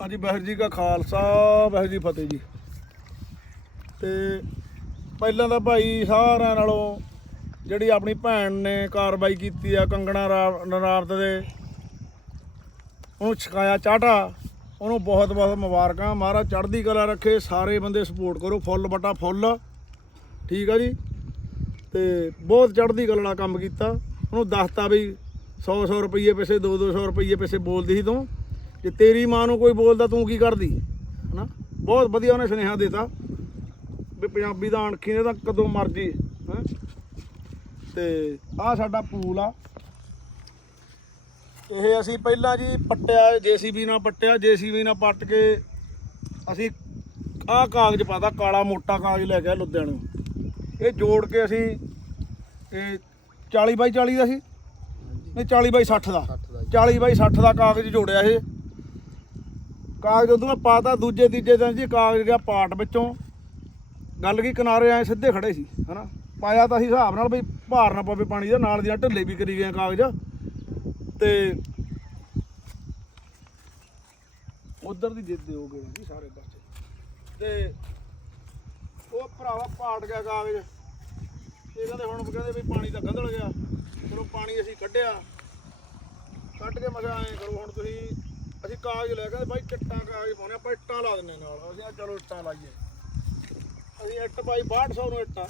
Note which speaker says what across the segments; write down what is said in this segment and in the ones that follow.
Speaker 1: ਹਾਂਜੀ, ਵਾਹਿਗੁਰੂ ਜੀ ਕਾ ਖਾਲਸਾ, ਵਾਹਿਗੁਰੂ ਜੀ ਫਤਿਹ ਜੀ। ਤੇ ਪਹਿਲਾਂ ਤਾਂ ਭਾਈ ਸਾਰਿਆਂ ਨਾਲੋਂ ਜਿਹੜੀ ਆਪਣੀ ਭੈਣ ਨੇ ਕਾਰਵਾਈ ਕੀਤੀ ਆ ਕੰਗਣਾ ਰਾ- ਨਰਾਵਤ ਦੇ, ਉਹਨੂੰ ਛਕਾਇਆ ਚਾਟਾ, ਉਹਨੂੰ ਬਹੁਤ ਬਹੁਤ ਮੁਬਾਰਕਾਂ। ਮਹਾਰਾਜ ਚੜ੍ਹਦੀ ਕਲਾ ਰੱਖੇ, ਸਾਰੇ ਬੰਦੇ ਸਪੋਰਟ ਕਰੋ, ਫੁੱਲ ਬਟਾ ਫੁੱਲ। ਠੀਕ ਆ ਜੀ? ਤੇ ਬਹੁਤ ਚੜ੍ਹਦੀ ਕਲਾ ਨਾਲ ਕੰਮ ਕੀਤਾ। ਉਹਨੂੰ ਦੱਸਤਾ ਵੀ 100 100 ਰੁਪਏ ਪੈਸੇ 2 200 ਰੁਪਏ ਪੈਸੇ ਬੋਲਦੀ ਸੀ ਤੂੰ। ਜੇ ਤੇਰੀ ਮਾਂ ਨੂੰ ਕੋਈ ਬੋਲਦਾ ਤੂੰ ਕੀ ਕਰਦੀ? ਹਨਾ? ਬਹੁਤ ਵਧੀਆ ਉਹਨੇ ਸੁਨੇਹਾ ਦਿੱਤਾ ਵੀ ਪੰਜਾਬੀ ਦਾ ਅਣਖੀ ਨੇ ਤਾਂ ਕਦੋਂ ਮਰਜ਼ੀ ਹੈ? ਤੇ ਆਹ ਸਾਡਾ ਪੂਲ ਆ। ਇਹ ਅਸੀਂ ਪਹਿਲਾਂ ਜੀ ਪੱਟਿਆ ਜੀਸੀਬੀ ਨਾਲ ਪੱਟਿਆ ਜੀਸੀਬੀ ਨਾਲ ਪੱਟ ਕੇ ਅਸੀਂ ਆਹ ਕਾਗਜ਼ ਪਾਤਾ ਕਾਲਾ ਮੋਟਾ ਕਾਗਜ਼ ਲੈ ਕੇ ਲੁਧਿਆਣੇ। ਇਹ ਜੋੜ ਕੇ ਅਸੀਂ ਇਹ 40 ਬਾਈ 40 ਦਾ ਸੀ? ਨਹੀਂ 40 ਬਾਈ 60 ਦਾ। 40 ਬਾਈ 60 ਦਾ ਕਾਗਜ਼ ਜੋੜਿਆ ਇਹ। ਕਾਗਜ਼ ਉਦੋਂ ਮੈਂ ਪਾਤਾ, ਦੂਜੇ, ਤੀਜੇ ਦਿਨ ਜੀ ਕਾਗਜ਼ ਗਿਆ ਪਾਟ ਵਿੱਚੋਂ। ਗੱਲ ਕੀ, ਕਿਨਾਰੇ ਆਏ, ਸਿੱਧੇ ਖੜੇ ਸੀ, ਹਨਾ? ਪਾਇਆ ਤਾਂ ਅਸੀਂ ਹਿਸਾਬ ਨਾਲ ਵੀ ਭਾਰ ਨਾ ਪਵੇ ਪਾਣੀ ਦਾ, ਨਾਲ ਦੀਆਂ ਢਿੱਲੇ ਵੀ ਕਰੀ ਗਏ ਕਾਗਜ਼। ਤੇ ਉਧਰ ਦੀ ਜਿੱਦ ਹੋ ਗਏ ਜੀ ਸਾਰੇ ਪਾਸੇ। ਤੇ ਉਹ ਭਰਾਵਾ ਪਾਟ ਗਿਆ ਕਾਗਜ਼। ਇਹ ਕਹਿੰਦੇ ਹੁਣ ਕਹਿੰਦੇ ਵੀ ਪਾਣੀ ਤਾਂ ਗੰਧਲ ਗਿਆ। ਚਲੋ ਪਾਣੀ ਅਸੀਂ ਕੱਢਿਆ। ਕੱਢ ਕੇ ਮਜ਼ਾ ਐ ਕਰੋ, ਹੁਣ ਤੁਸੀਂ ਕਾਗਜ਼ ਲੈ ਕੇ ਬਾਈ ਚਿੱਟਾ ਕਾਗਜ਼ ਪਾਉਣੇ ਆਪਾਂ ਇੱਟਾਂ ਲਾ ਦਿੰਨੇ ਨਾਲ ਅਸੀਂ ਕਿਹਾ ਚਲੋ ਇੱਟਾਂ ਲਾਈਏ। ਅਸੀਂ ਇੱਟ ਪਾਈ 6200 ਨੂੰ ਇੱਟਾਂ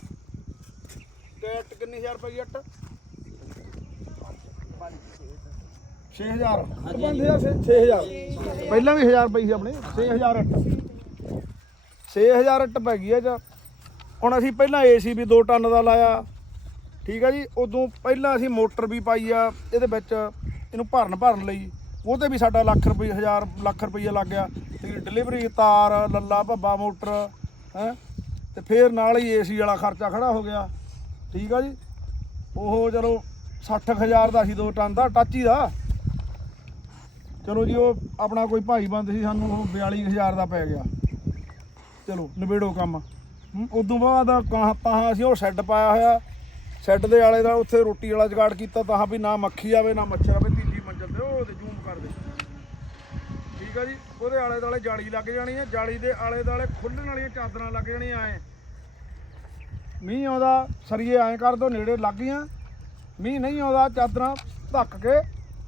Speaker 1: ਤੇ ਇੱਟ ਕਿੰਨੀ ਹਜ਼ਾਰ ਰੁਪਏ ਇੱਟ? 6000 5000 6000 ਪਹਿਲਾਂ ਵੀ 1000 ਪਈ ਸੀ ਆਪਣੇ 6000 ਇੱਟ। 6000 ਇੱਟ ਪੈ ਗਈ ਇਹ ਚ ਹੁਣ ਅਸੀਂ ਪਹਿਲਾਂ ਏਸੀ ਵੀ 2 ਟਨ ਦਾ ਲਾਇਆ। ਠੀਕ ਆ ਜੀ ਉਦੋਂ ਪਹਿਲਾਂ ਅਸੀਂ ਮੋਟਰ ਵੀ ਪਾਈ ਆ ਇਹਦੇ ਵਿੱਚ ਇਹਨੂੰ ਭਰਨ ਭਰਨ ਲਈ। ਉਹ ਉਹਤੇ ਵੀ ਸਾਡਾ ਲੱਖ ਰੁਪਏ ਹਜ਼ਾਰ, ਲੱਖ ਰੁਪਏ ਲੱਗ ਗਿਆ। ਤੇ ਡਿਲੀਵਰੀ ਤਾਰ, ਲੱਲਾ ਭੱਬਾ ਮੋਟਰ, ਹੈ? ਤੇ ਫੇਰ ਨਾਲ ਹੀ ਏਸੀ ਵਾਲਾ ਖਰਚਾ ਖੜਾ ਹੋ ਗਿਆ। ਠੀਕ ਆ ਜੀ? ਉਹ ਚਲੋ 60000 ਦਾ ਸੀ 2 ਟਨ ਦਾ, ਟਾਚੀ ਦਾ। ਚਲੋ ਜੀ, ਉਹ ਆਪਣਾ ਕੋਈ ਭਾਈ ਬੰਦ ਸੀ, ਸਾਨੂੰ ਉਹ 42000 ਦਾ ਪੈ ਗਿਆ। ਚਲੋ, ਨਿਬੇੜੋ ਕੰਮ। ਉਦੋਂ ਬਾਅਦ ਕਾਹ ਤਾਂ ਅਸੀਂ ਉਹ ਸ਼ੈੱਡ ਪਾਇਆ ਹੋਇਆ। ਸ਼ੈੱਡ ਦੇ ਆਲੇ ਦਾ ਉੱਥੇ ਰੋਟੀ ਵਾਲਾ ਜਗਾੜ ਕੀਤਾ, ਤਾਂ ਵੀ ਨਾ ਮੱਖੀ ਆਵੇ, ਨਾ ਮੱਛਰ ਆਵੇ ਤੀਜੀ ਮੰਜ਼ਲ ਤੇ ਉਹ ਤੇ ਜ਼ੂਮ ਕਰ ਦੇ ਠੀਕ ਆ ਜੀ, ਉਹਦੇ ਆਲੇ ਦਾਲੇ ਜਾਲੀ ਲੱਗ ਜਾਣੀ ਆ, ਜਾਲੀ ਦੇ ਆਲੇ ਦਾਲੇ ਖੁੱਲਣ ਵਾਲੀਆਂ ਚਾਦਰਾਂ ਲੱਗ ਜਾਣੀਆਂ ਐ। ਮੀਂਹ ਆਉਂਦਾ, ਸਰੀਏ ਐਂ ਕਰ ਦੋ, ਨੇੜੇ ਲੱਗ ਗਈਆਂ। ਮੀਂਹ ਨਹੀਂ ਆਉਂਦਾ, ਚਾਦਰਾਂ ਧੱਕ ਕੇ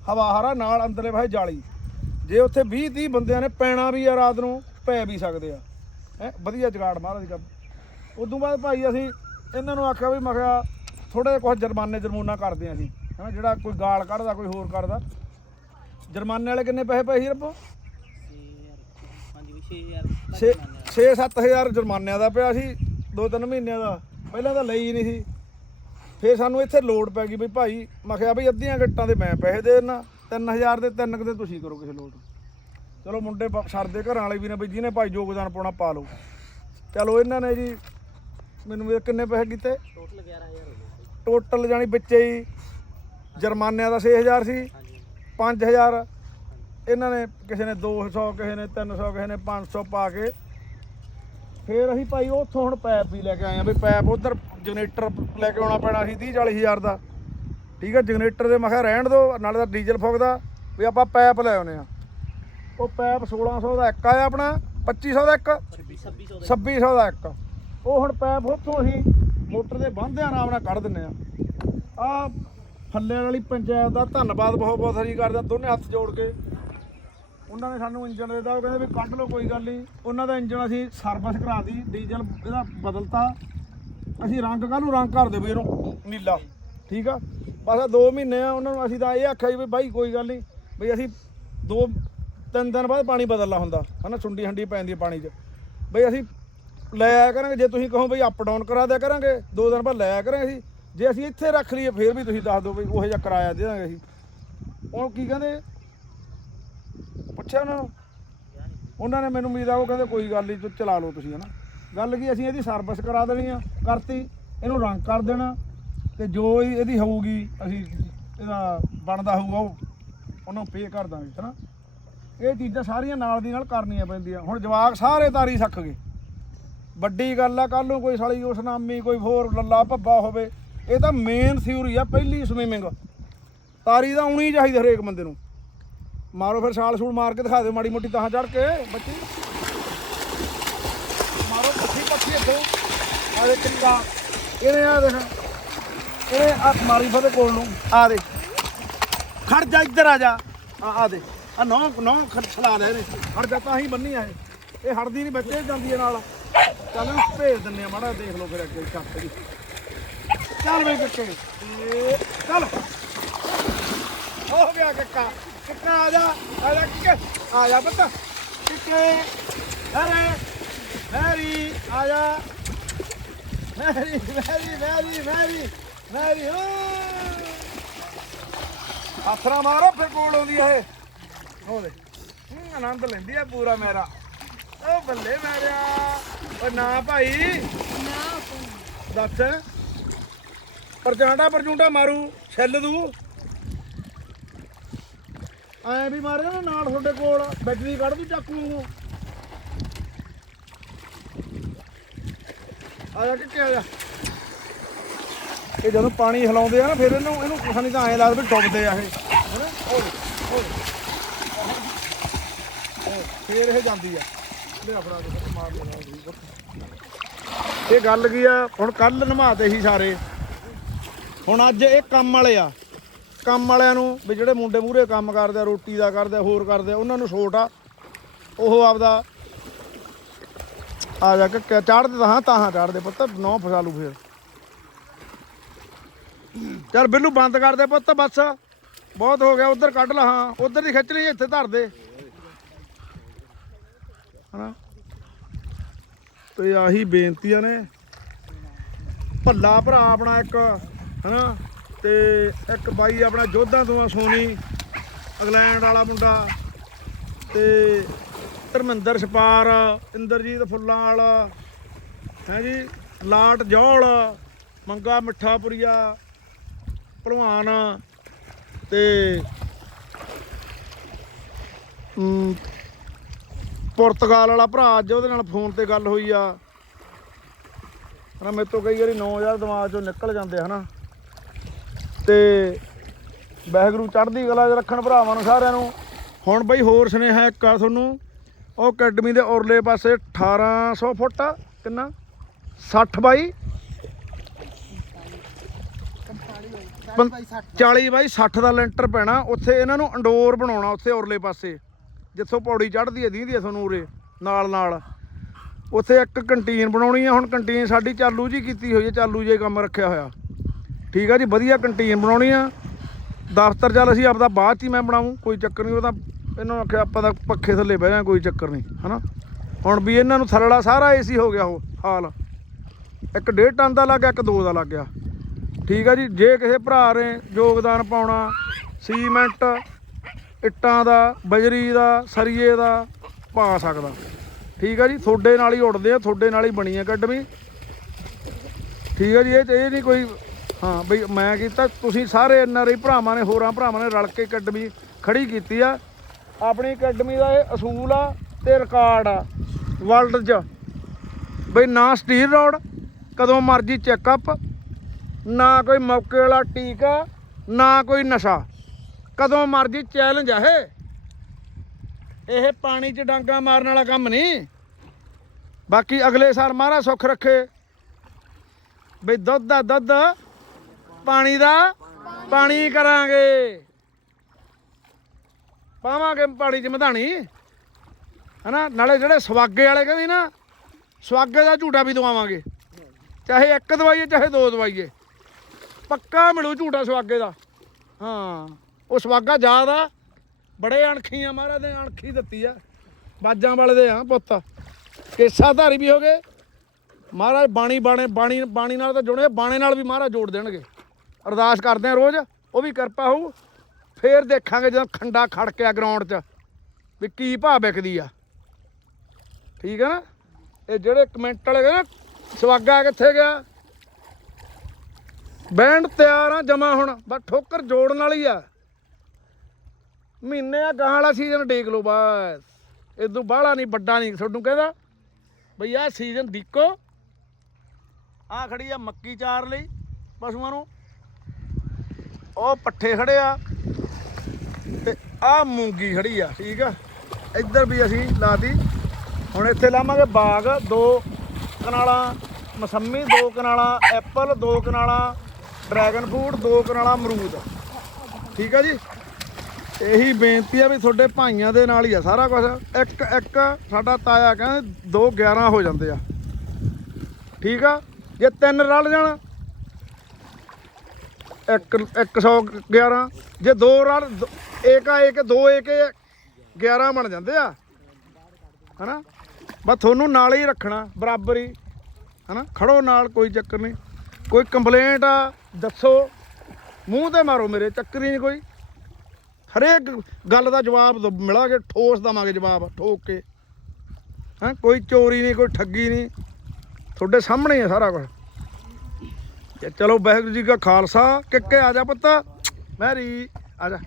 Speaker 1: ਹਵਾ ਹਰਾ ਨਾਲ ਅੰਦਰਲੇ ਭਾਈ ਜਾਲੀ। ਜੇ ਉੱਥੇ 20 30 ਬੰਦਿਆਂ ਨੇ ਪੈਣਾ ਵੀ ਆ ਰਾਤ ਨੂੰ, ਪੈ ਵੀ ਸਕਦੇ ਆ। ਹੈ, ਵਧੀਆ ਜਗਾੜ ਮਹਾਰਾਜ ਦਾ। ਉਦੋਂ ਬਾਅਦ ਭਾਈ ਅਸੀਂ ਇਹਨਾਂ ਨੂੰ ਆਖਿਆ ਵੀ ਮਖਿਆ ਕਿਹਾ ਥੋੜੇ ਕੁਝ ਜੁਰਮਾਨੇ ਜੁਰਮੂਨਾ ਕਰਦੇ ਆ ਅਸੀਂ। ਹੈਨਾ ਜਿਹੜਾ ਕੋਈ ਗਾਲ ਕੱਢਦਾ, ਕੋਈ ਹੋਰ ਕਰਦਾ। ਜੁਰਮਾਨੇ ਵਾਲੇ ਕਿੰਨੇ ਪੈਸੇ ਪਏ ਸੀ ਰੱਬੋ?
Speaker 2: 6000
Speaker 1: ਛੇ 6-7000 ਜੁਰਮਾਨਿਆਂ ਦਾ ਪਿਆ ਸੀ ਦੋ ਤਿੰਨ ਮਹੀਨਿਆਂ ਦਾ। ਪਹਿਲਾਂ ਤਾਂ ਲਈ ਨਹੀਂ ਸੀ। ਫੇਰ ਸਾਨੂੰ ਇੱਥੇ ਲੋਡ ਪੈ ਗਈ ਵੀ ਭਾਈ ਮੈਂ ਕਿਹਾ ਵੀ ਅੱਧੀਆਂ ਗੱਟਾਂ ਦੇ ਮੈਂ ਪੈਸੇ ਦੇ ਦੇਣਾ 3000 ਦੇ ਤਿੰਨ ਕੁ ਦੇ ਤੁਸੀਂ ਕਰੋ ਕਿਸੇ ਲੋਡ ਚਲੋ ਮੁੰਡੇ ਸਰਦੇ ਘਰਾਂ ਵਾਲੇ ਵੀ ਨੇ ਵੀ ਜਿਹਨੇ ਭਾਈ ਯੋਗਦਾਨ ਪਾਉਣਾ ਪਾ ਲਓ। ਚਲੋ ਇਹਨਾਂ ਨੇ ਜੀ ਮੈਨੂੰ ਕਿੰਨੇ ਪੈਸੇ ਕੀਤੇ?
Speaker 2: ਟੋਟਲ 11000 ਹੋ ਗਏ।
Speaker 1: ਟੋਟਲ ਜਾਨੀ ਵਿੱਚੇ ਹੀ ਜੁਰਮਾਨਿਆਂ ਦਾ 6000 ਸੀ
Speaker 2: ਹਾਂਜੀ।
Speaker 1: 5000 ਇਹਨਾਂ ਨੇ ਕਿਸੇ ਨੇ 200 ਕਿਸੇ ਨੇ 300 ਕਿਸੇ ਨੇ 500 ਪਾ ਕੇ ਫੇਰ ਅਸੀਂ ਭਾਈ ਉੱਥੋਂ ਹੁਣ ਪੈਪ ਵੀ ਲੈ ਕੇ ਆਏ ਆ ਵੀ ਪੈਪ ਉਧਰ ਜਨਰੇਟਰ ਲੈ ਕੇ ਆਉਣਾ ਪੈਣਾ ਸੀ 30 40 ਹਜ਼ਾਰ ਦਾ। ਠੀਕ ਆ, ਜਨਰੇਟਰ ਦੇ ਮੈਂ ਕਿਹਾ ਰਹਿਣ ਦਿਓ ਨਾਲੇ ਦਾ ਡੀਜ਼ਲ ਫੁਕਦਾ, ਵੀ ਆਪਾਂ ਪੈਪ ਲੈ ਆਉਨੇ ਆ ਉਹ ਪੈਪ 1600 ਦਾ ਇੱਕ ਆਇਆ ਆਪਣਾ 2500 ਦਾ ਇੱਕ
Speaker 2: 2600
Speaker 1: 2600 ਦਾ ਇੱਕ। ਉਹ ਹੁਣ ਪੈਪ ਉੱਥੋਂ ਅਸੀਂ ਮੋਟਰ ਦੇ ਬੰਦਿਆਂ ਆਰਾਮ ਨਾਲ ਕੱਢ ਦਿੰਨੇ ਆ ਆ ਫੱਲੇ ਵਾਲੀ ਪੰਚਾਇਤ ਦਾ ਧੰਨਵਾਦ ਬਹੁਤ ਬਹੁਤ ਸਾਰੀ ਕਰਦੇ ਹਾਂ ਦੋਨੇ ਹੱਥ ਜੋੜ ਕੇ। ਉਹਨਾਂ ਨੇ ਸਾਨੂੰ ਇੰਜਨ ਦਿੱਤਾ, ਉਹ ਕਹਿੰਦੇ ਵੀ ਕੱਢ ਲਓ, ਕੋਈ ਗੱਲ ਨਹੀਂ। ਉਹਨਾਂ ਦਾ ਇੰਜਨ ਅਸੀਂ ਸਰਵਿਸ ਕਰਾਤੀ ਡੀਜ਼ਲ ਇਹਦਾ ਬਦਲਤਾ। ਅਸੀਂ ਰੰਗ ਕਾਹਨੂੰ, ਰੰਗ ਕਰ ਦੇ ਵੀ ਇਹਨੂੰ ਨੀਲਾ। ਠੀਕ ਆ? ਬਸ 2 ਮਹੀਨੇ ਆ, ਉਹਨਾਂ ਨੂੰ ਅਸੀਂ ਤਾਂ ਇਹ ਆਖਿਆ ਜੀ ਵੀ ਬਾਈ, ਕੋਈ ਗੱਲ ਨਹੀਂ। ਬਈ ਅਸੀਂ ਦੋ, ਤਿੰਨ ਦਿਨ ਬਾਅਦ ਪਾਣੀ ਬਦਲਣਾ ਹੁੰਦਾ। ਹਨਾ, ਸੁੰਡੀ ਹੰਡੀ ਪੈਂਦੀ ਪਾਣੀ 'ਚ। ਬਈ ਅਸੀਂ ਲੈ ਆਇਆ ਕਰਾਂਗੇ, ਜੇ ਤੁਸੀਂ ਕਹੋ ਬਈ ਅਪ ਡਾਊਨ ਕਰਾ ਦਿਆ ਕਰਾਂਗੇ, ਦੋ ਦਿਨ ਬਾਅਦ ਲੈ ਆਇਆ ਕਰਾਂਗੇ ਅਸੀਂ। ਜੇ ਅਸੀਂ ਇੱਥੇ ਰੱਖ ਲਈਏ, ਫੇਰ ਵੀ ਤੁਸੀਂ ਦੱਸ ਦਿਓ ਬਈ, ਉਹੋ ਜਿਹਾ ਕਿਰਾਇਆ ਦੇ ਦਾਂਗੇ ਅਸੀਂ। ਉਹ ਕੀ ਕਹਿੰਦੇ ਪੁੱਛਿਆ ਉਹਨਾਂ ਨੂੰ? ਉਹਨਾਂ ਨੇ ਮੈਨੂੰ ਉਮੀਦ ਆ, ਉਹ ਕਹਿੰਦੇ ਕੋਈ ਗੱਲ ਨਹੀਂ ਚਲਾ ਲਓ ਤੁਸੀਂ, ਹਨਾ? ਗੱਲ ਕੀ, ਅਸੀਂ ਇਹਦੀ ਸਰਵਿਸ ਕਰਾ ਦੇਣੀ ਆ, ਕਰਤੀ, ਇਹਨੂੰ ਰੰਗ ਕਰ ਦੇਣਾ, ਤੇ ਜੋ ਹੀ ਇਹਦੀ ਹੋਊਗੀ, ਅਸੀਂ ਇਹਦਾ ਬਣਦਾ ਹੋਊਗਾ, ਉਹ ਉਹਨੂੰ ਪੇ ਕਰ ਦਾਂਗੇ, ਹਨਾ? ਇਹ ਚੀਜ਼ਾਂ ਸਾਰੀਆਂ ਨਾਲ ਦੀ ਨਾਲ ਕਰਨੀਆਂ ਪੈਂਦੀਆਂ। ਹੁਣ ਜਵਾਕ ਸਾਰੇ ਤਾਰੀ ਸਿੱਖ ਗਏ। ਵੱਡੀ ਗੱਲ ਆ ਕੱਲ ਨੂੰ ਕੋਈ ਸਾਲੀ ਉਸ ਨਾਮੀ, ਕੋਈ ਹੋਰ ਲੱਲਾ ਭੱਬਾ ਹੋਵੇ, ਇਹ ਤਾਂ ਮੇਨ ਥਿਊਰੀ ਆ, ਪਹਿਲੀ ਸਵੀਮਿੰਗ ਤਾਰੀ ਦਾ ਆਉਣੀ ਚਾਹੀਦੀ ਹਰੇਕ ਬੰਦੇ ਨੂੰ। ਮਾਰੋ ਫਿਰ ਛਾਲ ਛੂਲ ਮਾਰ ਕੇ ਦਿਖਾ ਦਿਓ ਮਾੜੀ ਮੋਟੀ ਤਾਂ ਚੜ ਕੇ, ਬੱਚੀ। ਮਾਰੋ ਪੱਠੀ ਪੱਠੀ ਇੱਥੋਂ। ਆ ਦੇ ਕਿੱਕਾ ਇਹਨੇ ਆ ਦੇਖ। ਇਹਨੇ ਆ ਮਾਰੀ ਫਤੇ ਕੋਲ ਨੂੰ। ਆ ਦੇ ਖੜ ਜਾ, ਇੱਧਰ ਆ ਜਾ। ਆ ਆ ਦੇ ਆ ਨੌ ਨੌ ਖੜਛਲਾ ਲੈ ਇਹਨੇ। ਖੜ ਜਾ, ਤਾਂ ਹੀ ਬੰਨੀ ਆ ਇਹ। ਇਹ ਹੜਦੀ ਨਹੀਂ ਬੱਚੇ, ਜਾਂਦੀ ਹੈ ਨਾਲ। ਚੱਲ ਇਹਨੂੰ ਭੇਜ ਦਿੰਨੇ ਆ ਮਾੜਾ ਦੇਖ ਲਓ ਫਿਰ ਅੱਗੇ ਚੱਕ ਦੀ। ਚੱਲ ਵੇ ਕਿੱਕੇ। ਚੱਲ। ਹੋ ਗਿਆ ਕੱਕਾ। ਕਿੱਕਾ ਆ ਜਾ ਆ ਜਾ ਕਿੱਕੇ ਆ ਜਾ ਬੱਤਾ ਕਿੱਕੇ ਮੈਰੀ ਆ ਜਾ। ਮੈਰੀ ਮੈਰੀ ਮੈਰੀ ਮੈਰੀ ਫਿਰ ਕੋਲ ਆਉਂਦੀ ਇਹ। ਹੋ ਦੇ। ਹੂੰ, ਆਨੰਦ ਲੈਂਦੀ ਆ ਪੂਰਾ ਮੇਰਾ। ਓ ਬੱਲੇ ਮੇਰਿਆ। ਓ ਨਾ ਭਾਈ। ਦੱਸ। ਪਰਚਾਂਡਾ ਪਰਚੂੰਡਾ ਮਾਰੂ ਛੱਲ ਦੂ। ਐ ਵੀ ਮਾਰਿਆ ਨਾ ਨਾਲ ਤੁਹਾਡੇ ਕੋਲ, ਬੈਟਰੀ ਕੱਢ ਦੂ ਚਾਕੂ ਨੂੰ। ਆ ਜਾ ਕਿੱਥੇ ਆ ਜਾ। ਇਹ ਜਦੋਂ ਪਾਣੀ ਹਿਲਾਉਂਦੇ ਆ ਨਾ, ਫਿਰ ਇਹਨੂੰ ਇਹਨੂੰ ਕੁਛ ਨਹੀਂ ਤਾਂ ਐਂ ਲੱਗਦਾ ਵੀ ਡੁੱਬਦੇ ਆ ਇਹ। ਹੈਨਾ? ਉਹ ਉਹ ਫੇਰ ਇਹ ਜਾਂਦੀ ਆ। ਲੈ ਫੜਾ ਦੇ ਮਾਰ ਲੈਣਾ ਇਹ ਗੱਲ ਕੀ ਆ? ਹੁਣ ਕੱਲ ਨਮਾਤੇ ਸੀ ਸਾਰੇ। ਹੁਣ ਅੱਜ ਇਹ ਕੰਮ ਵਾਲੇ ਆ। ਕੰਮ ਵਾਲਿਆਂ ਨੂੰ ਵੀ ਜਿਹੜੇ ਮੁੰਡੇ ਮੂਹਰੇ ਕੰਮ ਕਰਦੇ ਆ, ਰੋਟੀ ਦਾ ਕਰਦੇ ਆ, ਹੋਰ ਕਰਦੇ ਆ, ਉਹਨਾਂ ਨੂੰ ਛੋਟ ਆ। ਉਹ ਆਪਦਾ ਆ ਜਾ ਕੇ ਚੜਦੇ ਤਾਂ ਹਾਂ, ਤਾਂ ਚੜਦੇ ਪੁੱਤ ਨੌ ਫਸਾਲੂ ਫੇਰ। ਚੱਲ ਬਿੱਲੂ ਬੰਦ ਕਰ ਦੇ ਪੁੱਤ ਬਸ। ਬਹੁਤ ਹੋ ਗਿਆ, ਉਧਰ ਕੱਢ ਲਾ, ਹਾਂ, ਉਧਰ ਦੀ ਖਿੱਚ ਲਈ, ਇੱਥੇ ਧਰ ਦੇ। ਹਨਾ? ਤੇ ਆਹੀ ਬੇਨਤੀਆਂ ਨੇ। ਭੱਲਾ ਭਰਾ ਆਪਣਾ ਇੱਕ, ਹਨਾ? ਤੇ ਇੱਕ ਬਾਈ ਆਪਣਾ ਜੋਧਾਂ ਤੋਂ ਆ ਸੋਨੀ, ਇੰਗਲੈਂਡ ਵਾਲਾ ਮੁੰਡਾ ਤੇ ਧਰਮਿੰਦਰ ਛਪਾਰ ਇੰਦਰਜੀਤ ਫੁੱਲਾਂ ਵਾਲਾ ਹੈ ਜੀ, ਲਾਟ ਜੌਲ, ਮੰਗਾ ਮਿੱਠਾਪੁਰੀਆ, ਭਲਵਾਨ ਤੇ ਪੁਰਤਗਾਲ ਵਾਲਾ ਭਰਾ ਅੱਜ ਉਹਦੇ ਨਾਲ ਫੋਨ ਤੇ ਗੱਲ ਹੋਈ ਆ। ਹਨਾ, ਮੇਰੇ ਤੋਂ ਕਈ ਵਾਰੀ 9000 ਦਿਮਾਗ ਚੋਂ ਨਿਕਲ ਜਾਂਦੇ ਹਨਾ। ਤੇ ਵਾਹਿਗੁਰੂ ਚੜ੍ਹਦੀ ਕਲਾ 'ਚ ਰੱਖਣ ਭਰਾਵਾਂ ਨੂੰ ਸਾਰਿਆਂ ਨੂੰ। ਹੁਣ ਬਈ ਹੋਰ ਸੁਨੇਹਾ ਇੱਕ ਆ ਤੁਹਾਨੂੰ। ਉਹ ਅਕੈਡਮੀ ਦੇ ਔਰਲੇ ਪਾਸੇ 1800 ਫੁੱਟ ਆ, ਕਿੰਨਾ? 60 ਬਾਈ? 40 ਬਾਈ 60 ਦਾ ਲੈਂਟਰ ਪੈਣਾ। ਉੱਥੇ ਇਹਨਾਂ ਨੂੰ ਅੰਡੋਰ ਬਣਾਉਣਾ ਉੱਥੇ ਔਰਲੇ ਪਾਸੇ। ਜਿੱਥੋਂ ਪੌੜੀ ਚੜ੍ਹਦੀ ਹੈ ਦੀਂਦੀ ਹੈ ਤੁਹਾਨੂੰ ਉਰੇ ਨਾਲ ਨਾਲ। ਉੱਥੇ ਇੱਕ ਕੰਟੀਨ ਬਣਾਉਣੀ ਆ। ਹੁਣ ਕੰਟੀਨ ਸਾਡੀ ਚਾਲੂ ਜੀ ਕੀਤੀ ਹੋਈ ਹੈ ਚਾਲੂ ਜੇ ਕੰਮ ਰੱਖਿਆ ਹੋਇਆ। ਠੀਕ ਆ ਜੀ, ਵਧੀਆ ਕੰਟੀਨ ਬਣਾਉਣੀ ਆ। ਦਫ਼ਤਰ ਚੱਲ ਅਸੀਂ ਆਪਦਾ ਬਾਅਦ ਚ ਹੀ ਮੈਂ ਬਣਾਉਂ ਕੋਈ ਚੱਕਰ ਨਹੀਂ, ਉਹ ਤਾਂ ਇਹਨਾਂ ਨੂੰ ਆਖਿਆ ਆਪਾਂ ਤਾਂ ਪੱਖੇ ਥੱਲੇ ਬਹਿ ਜਾ ਕੋਈ ਚੱਕਰ ਨਹੀਂ, ਹਨਾ? ਹੁਣ ਵੀ ਇਹਨਾਂ ਨੂੰ ਥੱਲੜਾ ਸਾਰਾ ਏਸੀ ਹੋ ਗਿਆ ਉਹ ਹਾਲ। ਇੱਕ ਡੇਢ ਟਨ ਦਾ ਲੱਗ ਗਿਆ, ਇੱਕ ਦੋ ਦਾ ਲੱਗ ਗਿਆ। ਠੀਕ ਆ ਜੀ, ਜੇ ਕਿਸੇ ਭਰਾ ਨੇ ਯੋਗਦਾਨ ਪਾਉਣਾ, ਸੀਮੈਂਟ, ਇੱਟਾਂ ਦਾ, ਬਜਰੀ ਦਾ, ਸਰੀਏ ਦਾ, ਪਾ ਸਕਦਾ। ਠੀਕ ਆ ਜੀ, ਤੁਹਾਡੇ ਨਾਲ ਹੀ ਉੱਡਦੇ ਆ, ਤੁਹਾਡੇ ਨਾਲ ਹੀ ਬਣੀ ਆ ਅਕੈਡਮੀ। ਠੀਕ ਆ ਜੀ, ਇਹ ਇਹ ਨਹੀਂ ਕੋਈ ਹਾਂ, ਬਈ ਮੈਂ ਕੀਤਾ, ਤੁਸੀਂ ਸਾਰੇ ਐਨਆਰਆਈ ਭਰਾਵਾਂ ਨੇ, ਹੋਰਾਂ ਭਰਾਵਾਂ ਨੇ ਰਲ ਕੇ ਅਕੈਡਮੀ ਖੜੀ ਕੀਤੀ ਆ। ਆਪਣੀ ਅਕੈਡਮੀ ਦਾ ਇਹ ਅਸੂਲ ਆ ਤੇ ਰਿਕਾਰਡ ਆ, ਵਰਲਡ 'ਚ। ਬਈ ਨਾ ਸਟੀਲ ਰੋਡ, ਕਦੋਂ ਮਰਜ਼ੀ ਚੈੱਕਅਪ ਨਾ ਕੋਈ ਮੌਕੇ ਵਾਲਾ ਟੀਕਾ, ਨਾ ਕੋਈ ਨਸ਼ਾ। ਕਦੋਂ ਮਰਜ਼ੀ ਚੈਲੰਜ ਆ ਇਹ। ਇਹ ਪਾਣੀ 'ਚ ਡਾਂਗਾ ਮਾਰਨ ਵਾਲਾ ਕੰਮ ਨਹੀਂ ਬਾਕੀ ਅਗਲੇ ਸਾਲ ਮਹਾਰਾਜ ਸੁੱਖ ਰੱਖੇ। ਬਈ ਦੁੱਧ ਦਾ ਦੁੱਧ ਪਾਣੀ ਦਾ ਪਾਣੀ ਕਰਾਂਗੇ। ਪਾਵਾਂਗੇ ਪਾਣੀ 'ਚ ਮਧਾਣੀ। ਹਨਾ? ਨਾਲੇ ਜਿਹੜੇ ਸਵਾਗੇ ਵਾਲੇ ਕਹਿੰਦੇ ਨਾ, ਸਵਾਗੇ ਦਾ ਝੂਟਾ ਵੀ ਦਵਾਵਾਂਗੇ। ਚਾਹੇ ਇੱਕ ਦਵਾਈਏ, ਚਾਹੇ ਦੋ ਦਵਾਈਏ। ਪੱਕਾ ਮਿਲੂ ਝੂਟਾ ਸਵਾਗੇ ਦਾ। ਹਾਂ, ਉਹ ਸਵਾਗਾ ਜ਼ਿਆਦਾ ਬੜੇ ਅਣਖੀ ਆ ਮਹਾਰਾਜ ਨੇ ਅਣਖੀ ਦਿੱਤੀ ਆ। ਬਾਜਾਂ ਵਾਲੇ ਦੇ ਆ ਪੁੱਤ। ਕੇਸਾ ਧਾਰੀ ਵੀ ਹੋ ਗਏ। ਮਹਾਰਾਜ ਬਾਣੀ ਬਾਣੇ ਬਾਣੀ ਬਾਣੀ ਨਾਲ ਤਾਂ ਜੁੜੇ ਬਾਣੇ ਨਾਲ ਵੀ ਮਹਾਰਾਜ ਜੋੜ ਦੇਣਗੇ। ਅਰਦਾਸ ਕਰਦੇ ਆ ਰੋਜ਼ ਉਹ ਵੀ ਕਿਰਪਾ ਹੋਊ। ਫੇਰ ਦੇਖਾਂਗੇ ਜਦੋਂ ਖੰਡਾ ਖੜ ਕੇ ਆ ਗਰਾਊਂਡ 'ਚ ਵੀ ਕੀ ਭਾਅ ਵਿਕਦੀ ਆ। ਠੀਕ ਹੈ ਨਾ? ਇਹ ਜਿਹੜੇ ਕਮੈਂਟ ਵਾਲੇ ਕਹਿੰਦੇ ਨਾ, ਸਵਾਗਾ ਕਿੱਥੇ ਗਿਆ? ਬੈਂਡ ਤਿਆਰ ਆ ਜਮਾ ਹੁਣ ਬਸ ਠੋਕਰ ਜੋੜਨ ਵਾਲੀ ਆ। ਮਹੀਨੇ ਆ ਗਾਂ ਵਾਲਾ ਸੀਜ਼ਨ ਡੇਕ ਲਓ ਬਸ। ਇਦੋਂ ਬਾਹਲਾ ਨਹੀਂ ਵੱਡਾ ਨਹੀਂ ਤੁਹਾਨੂੰ ਕਹਿੰਦਾ। ਬਈ ਆਹ ਸੀਜ਼ਨ ਡੀਕੋ ਆ ਖੜੀ ਆ ਮੱਕੀ ਚਾਰ ਲਈ ਪਸ਼ੂਆਂ ਨੂੰ। ਉਹ ਪੱਠੇ ਖੜੇ ਆ ਤੇ ਆ ਮੂੰਗੀ ਖੜੀ ਆ, ਠੀਕ ਆ? ਇੱਧਰ ਵੀ ਅਸੀਂ ਲਾਤੀ। ਹੁਣ ਇੱਥੇ ਲਾਵਾਂਗੇ ਬਾਗ, ਦੋ ਕਨਾਲਾਂ ਮਸੰਮੀ, ਦੋ ਕਨਾਲਾਂ ਐਪਲ, ਦੋ ਕਨਾਲਾਂ ਡਰੈਗਨ ਫਰੂਟ, ਦੋ ਕਨਾਲਾਂ ਅਮਰੂਦ। ਠੀਕ ਆ ਜੀ? ਇਹੀ ਬੇਨਤੀ ਆ ਵੀ ਤੁਹਾਡੇ ਭਾਈਆਂ ਦੇ ਨਾਲ ਹੀ ਆ ਸਾਰਾ ਕੁਝ ਇੱਕ ਇੱਕ ਸਾਡਾ ਤਾਇਆ ਕਹਿੰਦੇ 2 11 ਹੋ ਜਾਂਦੇ ਆ। ਠੀਕ ਆ? ਜੇ ਤਿੰਨ ਰਲ ਜਾਣ ਇੱਕ 111 ਜੇ ਦੋ ਰਲ, ਦ- ਏਕਾ ਏਕ ਦੋ ਏਕੇ 11 ਬਣ ਜਾਂਦੇ ਆ। ਹਨਾ? ਬਸ ਤੁਹਾਨੂੰ ਨਾਲ ਹੀ ਰੱਖਣਾ, ਬਰਾਬਰ ਹੀ। ਹਨਾ? ਖੜੋ ਨਾਲ, ਕੋਈ ਚੱਕਰ ਨਹੀਂ। ਕੋਈ ਕੰਪਲੇਂਟ ਆ, ਦੱਸੋ। ਮੂੰਹ ਤੇ ਮਾਰੋ ਮੇਰੇ, ਚੱਕਰ ਹੀ ਨਹੀਂ ਕੋਈ। ਹਰੇਕ ਗੱਲ ਦਾ ਜਵਾਬ ਦ- ਮਿਲਾਂਗੇ, ਠੋਸ ਦਵਾਂਗੇ ਜਵਾਬ, ਠੋਕ ਕੇ। ਹਾਂ? ਕੋਈ ਚੋਰੀ ਨਹੀਂ, ਕੋਈ ਠੱਗੀ ਨਹੀਂ। ਤੁਹਾਡੇ ਸਾਹਮਣੇ ਹੀ ਹੈ ਸਾਰਾ ਕੁਝ ਤੇ ਚਲੋ ਵਾਹਿਗੁਰੂ ਜੀ ਕਾ ਖਾਲਸਾ। ਕਿੱਕੇ ਆ ਜਾ ਪੁੱਤ। ਮੈਰੀ, ਆ ਜਾ।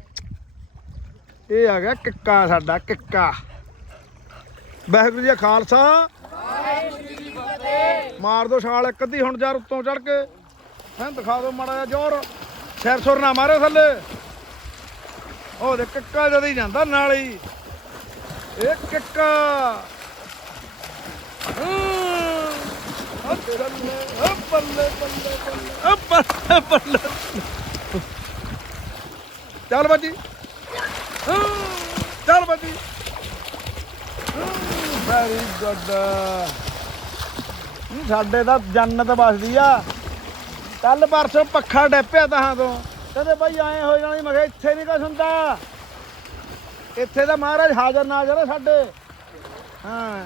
Speaker 1: ਇਹ ਆ ਗਿਆ ਕਿੱਕਾ ਸਾਡਾ, ਕਿੱਕਾ। ਵਾਹਿਗੁਰੂ ਜੀ ਕਾ ਖਾਲਸਾ। ਮਾਰ ਦੋ ਛਾਲ ਇੱਕ ਅੱਧੀ, ਹੁਣ ਯਾਰ ਉੱਤੋਂ ਚੜ ਕੇ। ਹੈਂ, ਦਿਖਾ ਦਿਓ ਮਾੜਾ ਜਿਹਾ ਜ਼ੋਰ। ਸਿਰ ਸੁਰ ਨਾ ਮਾਰੇ ਥੱਲੇ। ਉਹ ਦੇ ਕਿੱਕਾ ਜਦ ਹੀ ਜਾਂਦਾ ਨਾਲ। ਹੀ ਇਹ ਕਿੱਕਾ ਹੂੰ ਬੱਲੇ ਬੱਲੇ ਬੱਲੇ ਬੱਲੇ ਬੱਲੇ ਚੱਲ ਬੱਜੀ। ਚੱਲ ਬੱਜੀ। ਵੈਰੀ ਗੁੱਡ ਸਾਡੇ ਤਾਂ ਜੰਨਤ ਵਸਦੀ ਆ। ਕੱਲ ਪਰਸੋਂ ਪੱਖਾ ਡੈਪਿਆ ਤਹਾਂ ਤੋਂ। ਕਹਿੰਦੇ ਬਾਈ ਐਂ ਹੋ ਜਾਣੀ, ਮੈਂ ਕਿਹਾ ਇੱਥੇ ਨਹੀਂ ਕੁਛ ਹੁੰਦਾ। ਇੱਥੇ ਤਾਂ ਮਹਾਰਾਜ ਹਾਜ਼ਰ ਨਾਜ਼ਰ ਆ ਸਾਡੇ। ਹਾਂ।